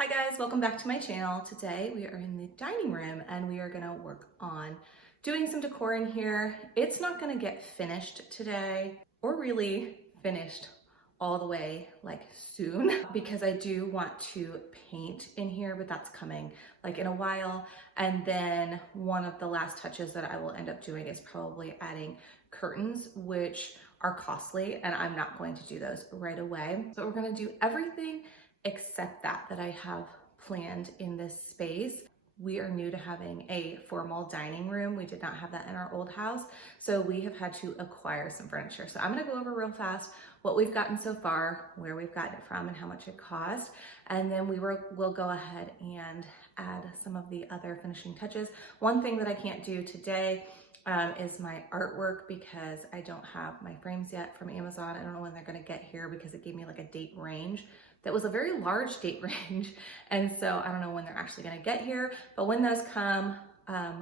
Hi guys, welcome back to my channel. Today we are in the dining room and we are gonna work on doing some decor in here. It's not gonna get finished today or really finished all the way like soon because I do want to paint in here, but that's coming like in a while. And then one of the last touches that I will end up doing is probably adding curtains, which are costly and I'm not going to do those right away. So we're gonna do everything except that I have planned in this space. We are new to having a formal dining room. We did not have that in our old house, so we have had to acquire some furniture. So I'm gonna go over real fast what we've gotten so far, where we've gotten it from, and how much it cost. And then we'll go ahead and add some of the other finishing touches. One thing that I can't do today is my artwork because I don't have my frames yet from Amazon. I don't know when they're gonna get here because it gave me like a date range that was a very large date range. And so I don't know when they're actually gonna get here, but when those come,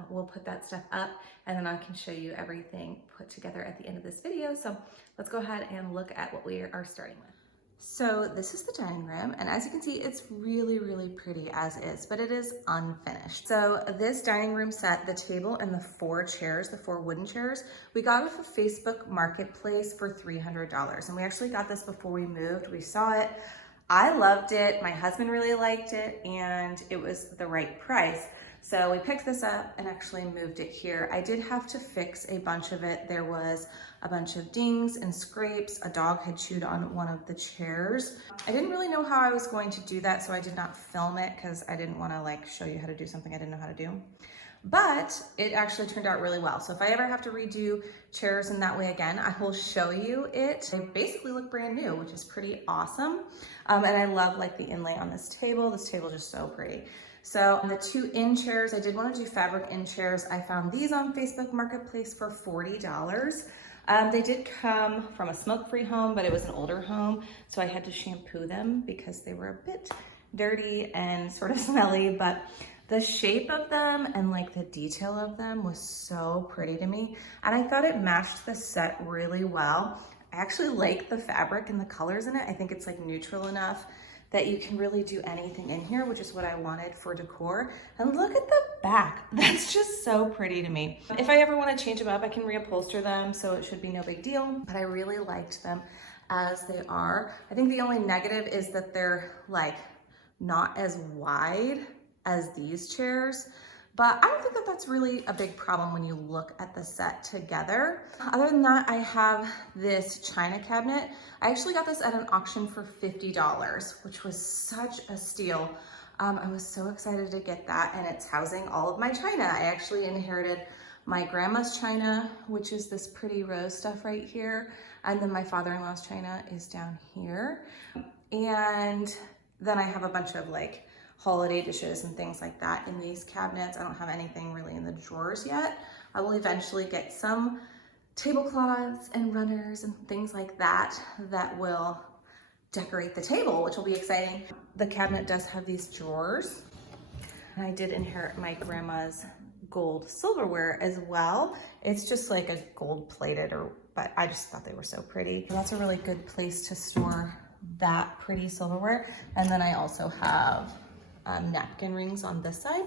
we'll put that stuff up and then I can show you everything put together at the end of this video. So let's go ahead and look at what we are starting with. So this is the dining room, and as you can see, it's really, really pretty as is, but it is unfinished. So this dining room set, the table and the four chairs, the four wooden chairs, we got off of Facebook Marketplace for $300. And we actually got this before we moved. We saw it. I loved it, my husband really liked it, and it was the right price. So we picked this up and actually moved it here. I did have to fix a bunch of it. There was a bunch of dings and scrapes. A dog had chewed on one of the chairs. I didn't really know how I was going to do that, so I did not film it because I didn't want to like show you how to do something I didn't know how to do. But it actually turned out really well. So if I ever have to redo chairs in that way again, I will show you it. They basically look brand new, which is pretty awesome. And I love like the inlay on this table. This table is just so pretty. So the two in chairs, I did want to do fabric in chairs. I found these on Facebook Marketplace for $40. They did come from a smoke-free home, but it was an older home. So I had to shampoo them because they were a bit dirty and sort of smelly, but the shape of them and like the detail of them was so pretty to me. And I thought it matched the set really well. I actually like the fabric and the colors in it. I think it's like neutral enough that you can really do anything in here, which is what I wanted for decor. And look at the back. That's just so pretty to me. If I ever want to change them up, I can reupholster them, so it should be no big deal. But I really liked them as they are. I think the only negative is that they're like not as wide as these chairs, but I don't think that that's really a big problem when you look at the set together. Other than that, I have this china cabinet. I actually got this at an auction for $50, which was such a steal. I was so excited to get that, and it's housing all of my china. I actually inherited my grandma's china, which is this pretty rose stuff right here, and then my father-in-law's china is down here. And then I have a bunch of like holiday dishes and things like that in these cabinets. I don't have anything really in the drawers yet. I will eventually get some tablecloths and runners and things like that that will decorate the table, which will be exciting. The cabinet does have these drawers. And I did inherit my grandma's gold silverware as well. It's just like a gold plated, but I just thought they were so pretty. So that's a really good place to store that pretty silverware. And then I also have napkin rings on this side.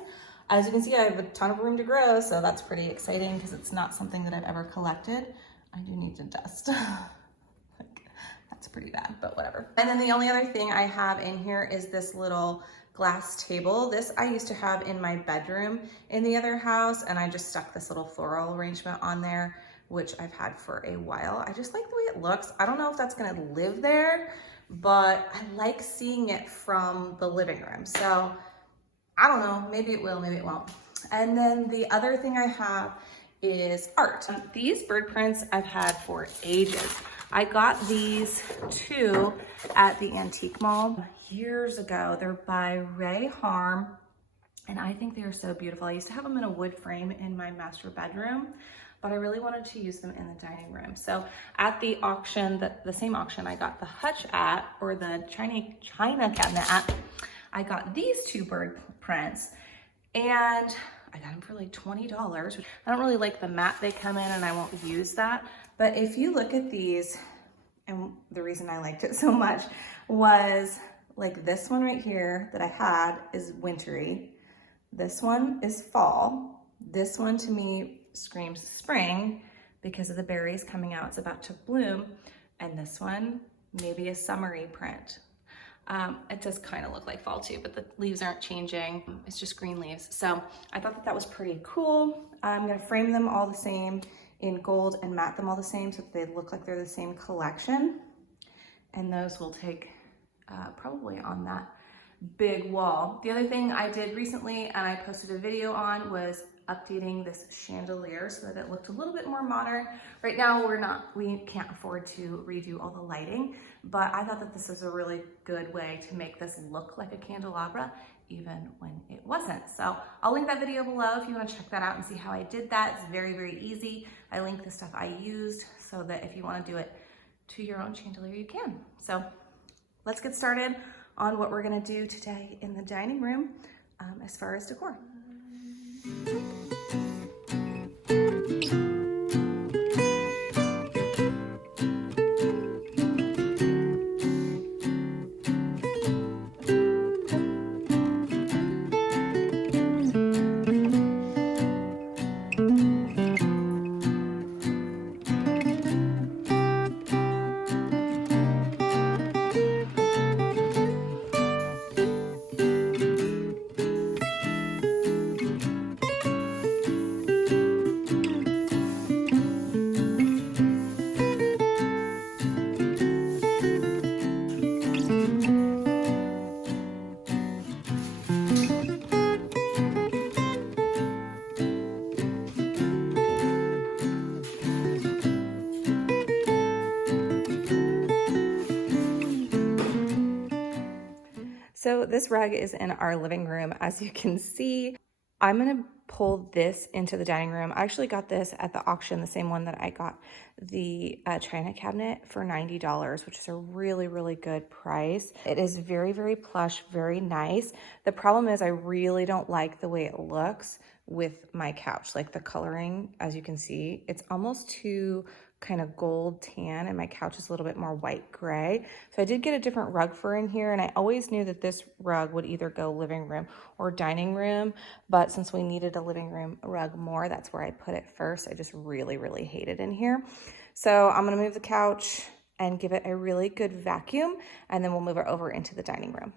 As you can see, I have a ton of room to grow, so that's pretty exciting because it's not something that I've ever collected. I do need to dust. That's pretty bad, but whatever. And then the only other thing I have in here is this little glass table. This I used to have in my bedroom in the other house, and I just stuck this little floral arrangement on there, which I've had for a while. I just like the way it looks. I don't know if that's gonna live there, but I like seeing it from the living room. So I don't know, maybe it will, maybe it won't. And then the other thing I have is art. These bird prints I've had for ages. I got these two at the antique mall years ago. They're by Ray Harm, and I think they are so beautiful. I used to have them in a wood frame in my master bedroom, but I really wanted to use them in the dining room. So at the auction, the same auction I got the hutch at, or the china cabinet at, I got these two bird prints, and I got them for like $20. I don't really like the mat they come in, and I won't use that. But if you look at these, and the reason I liked it so much was Like this one right here that I had is wintry. This one is fall. This one to me screams spring because of the berries coming out. It's about to bloom. And this one, maybe a summery print. It does kind of look like fall too, but the leaves aren't changing. It's just green leaves. So I thought that that was pretty cool. I'm gonna frame them all the same in gold and mat them all the same so that they look like they're the same collection. And those will take probably on that big wall. The other thing I did recently and I posted a video on was updating this chandelier so that it looked a little bit more modern. Right now we can't afford to redo all the lighting, but I thought that this was a really good way to make this look like a candelabra even when it wasn't. So I'll link that video below if you want to check that out and see how I did that. It's very, very easy. I link the stuff I used so that if you want to do it to your own chandelier, you can. So let's get started on what we're gonna do today in the dining room as far as decor. So this rug is in our living room. As you can see, I'm gonna pull this into the dining room. I actually got this at the auction, the same one that I got the china cabinet for $90, which is a really, really good price. It is very, very plush, very nice. The problem is I really don't like the way it looks with my couch. Like the coloring, as you can see, it's almost too kind of gold tan and my couch is a little bit more white gray. So I did get a different rug for in here, and I always knew that this rug would either go living room or dining room, but since we needed a living room rug more, that's where I put it first. I just really, really hate it in here. So I'm gonna move the couch and give it a really good vacuum, and then we'll move it over into the dining room.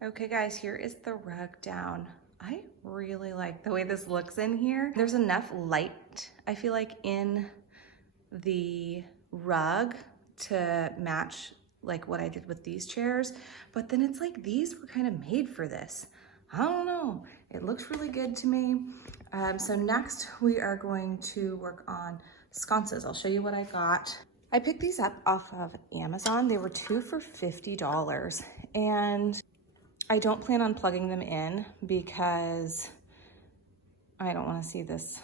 Okay guys, here is the rug down. I really like the way this looks in here. There's enough light, I feel like, in the rug to match like what I did with these chairs, but then it's like these were kind of made for this. I don't know, it looks really good to me. So next we are going to work on sconces. I'll show you what I got. I picked these up off of Amazon. They were 2 for $50, and I don't plan on plugging them in because I don't want to see this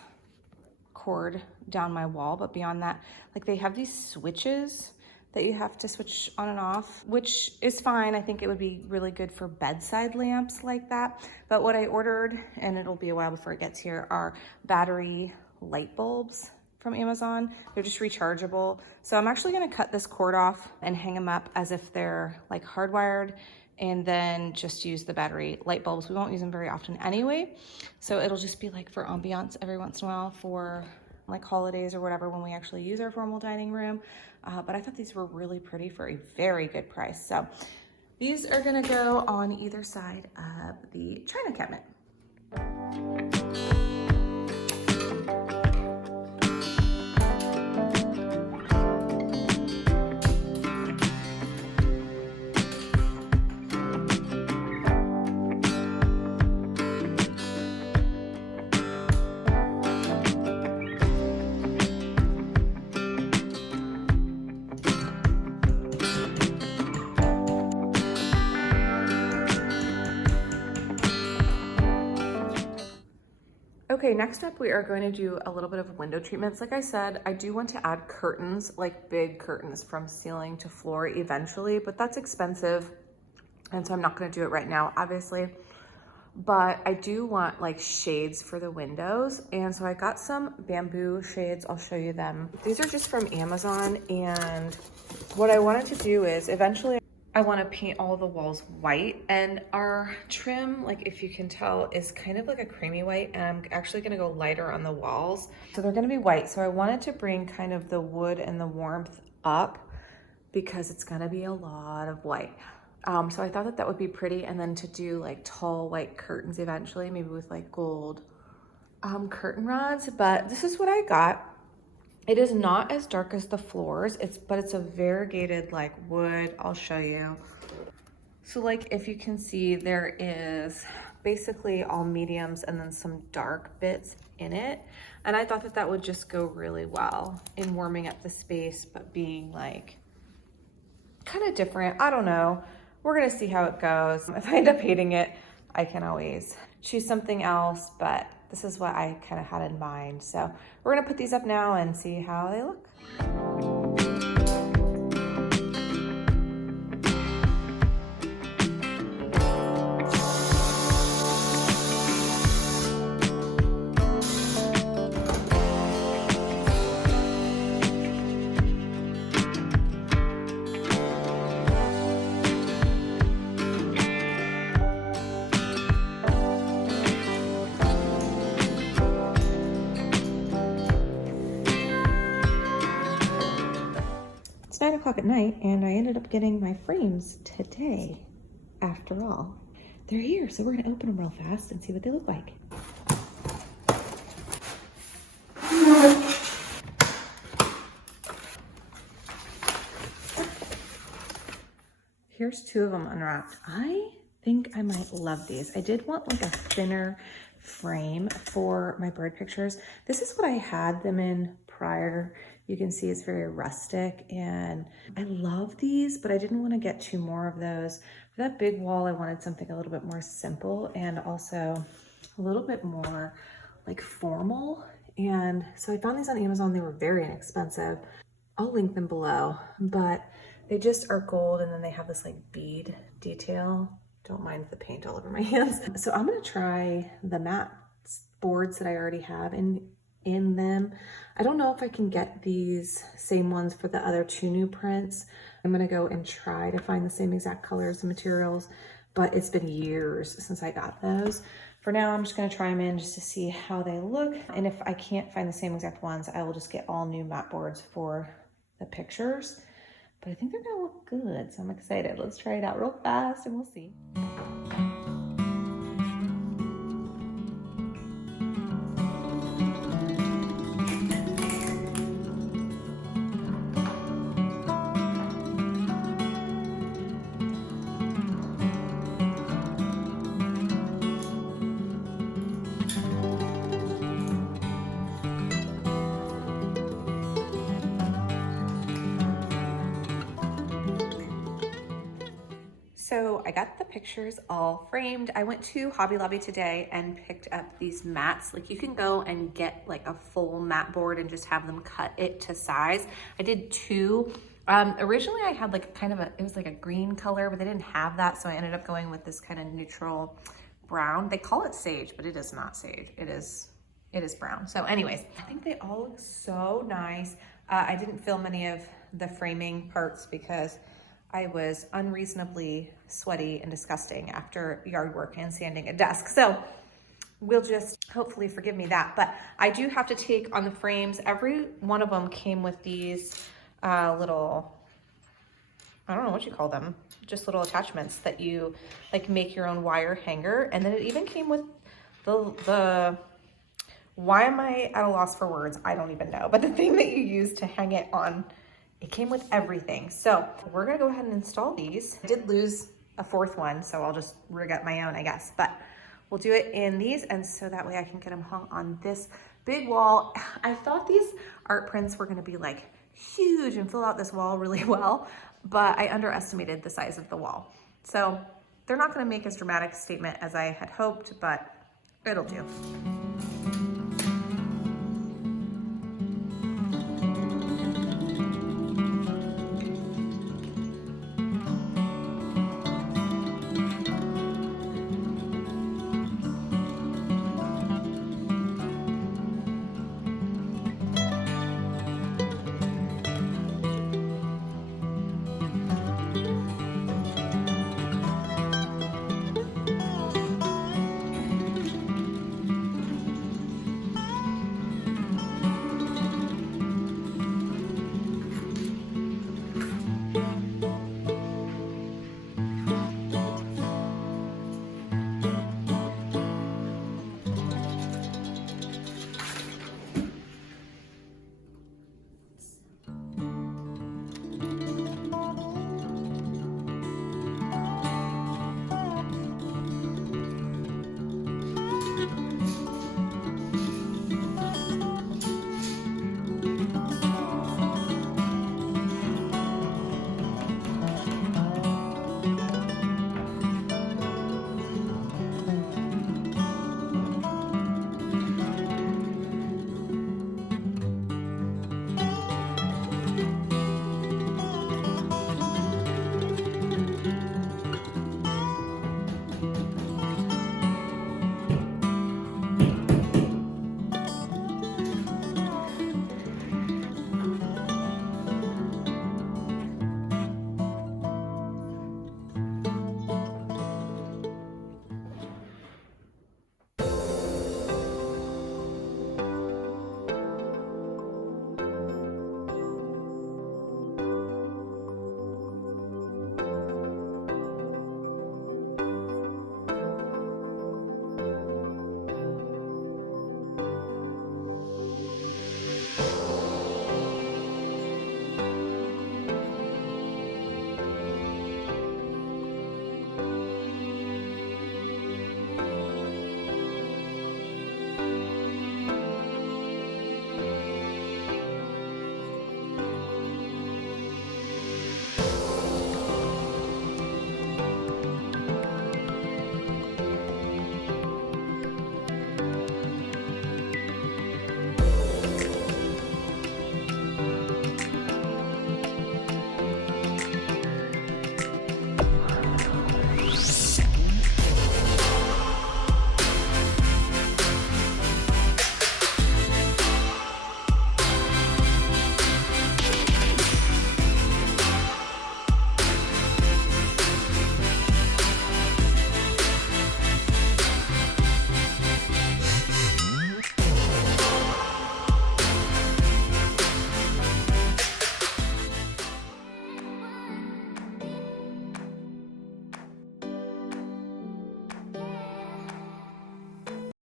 cord down my wall, but beyond that, like they have these switches that you have to switch on and off, which is fine. I think it would be really good for bedside lamps like that. But what I ordered, and it'll be a while before it gets here, are battery light bulbs from Amazon. They're just rechargeable. So I'm actually gonna cut this cord off and hang them up as if they're like hardwired, and then just use the battery light bulbs. We won't use them very often anyway. So it'll just be like for ambiance every once in a while for like holidays or whatever when we actually use our formal dining room. But I thought these were really pretty for a very good price. So these are gonna go on either side of the china cabinet. Okay, next up we are going to do a little bit of window treatments. Like I said, I do want to add curtains, like big curtains from ceiling to floor eventually, but that's expensive. And so I'm not gonna do it right now, obviously. But I do want like shades for the windows. And so I got some bamboo shades, I'll show you them. These are just from Amazon, and what I wanted to do is eventually I want to paint all the walls white, and our trim, like if you can tell, is kind of like a creamy white, and I'm actually going to go lighter on the walls. So they're going to be white. So I wanted to bring kind of the wood and the warmth up because it's going to be a lot of white. So I thought that that would be pretty, and then to do like tall white curtains eventually, maybe with like gold curtain rods. But this is what I got. It is not as dark as the floors, but it's a variegated like wood. I'll show you. So like if you can see, there is basically all mediums and then some dark bits in it. And I thought that that would just go really well in warming up the space, but being like kind of different. I don't know. We're gonna see how it goes. If I end up hating it, I can always choose something else, but this is what I kind of had in mind. So we're gonna put these up now and see how they look. It's 9 o'clock at night, and I ended up getting my frames today, after all. They're here, so we're gonna open them real fast and see what they look like. Here's two of them unwrapped. I think I might love these. I did want like a thinner frame for my bird pictures. This is what I had them in prior. You can see it's very rustic, and I love these, but I didn't want to get two more of those. For that big wall, I wanted something a little bit more simple and also a little bit more like formal. And so I found these on Amazon. They were very inexpensive. I'll link them below, but they just are gold, and then they have this like bead detail. Don't mind the paint all over my hands. So I'm gonna try the matte boards that I already have in them. I don't know if I can get these same ones for the other two new prints. I'm gonna go and try to find the same exact colors and materials, but it's been years since I got those. For now, I'm just gonna try them in just to see how they look. And if I can't find the same exact ones, I will just get all new matte boards for the pictures. But I think they're gonna look good, so I'm excited. Let's try it out real fast and we'll see. So I got the pictures all framed. I went to Hobby Lobby today and picked up these mats. Like you can go and get like a full mat board and just have them cut it to size. I did 2. Originally I had like kind of it was like a green color, but they didn't have that. So I ended up going with this kind of neutral brown. They call it sage, but it is not sage. It is brown. So anyways, I think they all look so nice. I didn't film any of the framing parts because I was unreasonably sweaty and disgusting after yard work and sanding a desk. So we'll just hopefully forgive me that. But I do have to take on the frames. Every one of them came with these little, I don't know what you call them, just little attachments that you like make your own wire hanger. And then it even came with the why am I at a loss for words? I don't even know. But the thing that you use to hang it on, it came with everything. So we're gonna go ahead and install these. I did lose a 4th one, so I'll just rig up my own, I guess. But we'll do it in these, and so that way I can get them hung on this big wall. I thought these art prints were gonna be like huge and fill out this wall really well, but I underestimated the size of the wall. So they're not gonna make as dramatic a statement as I had hoped, but it'll do.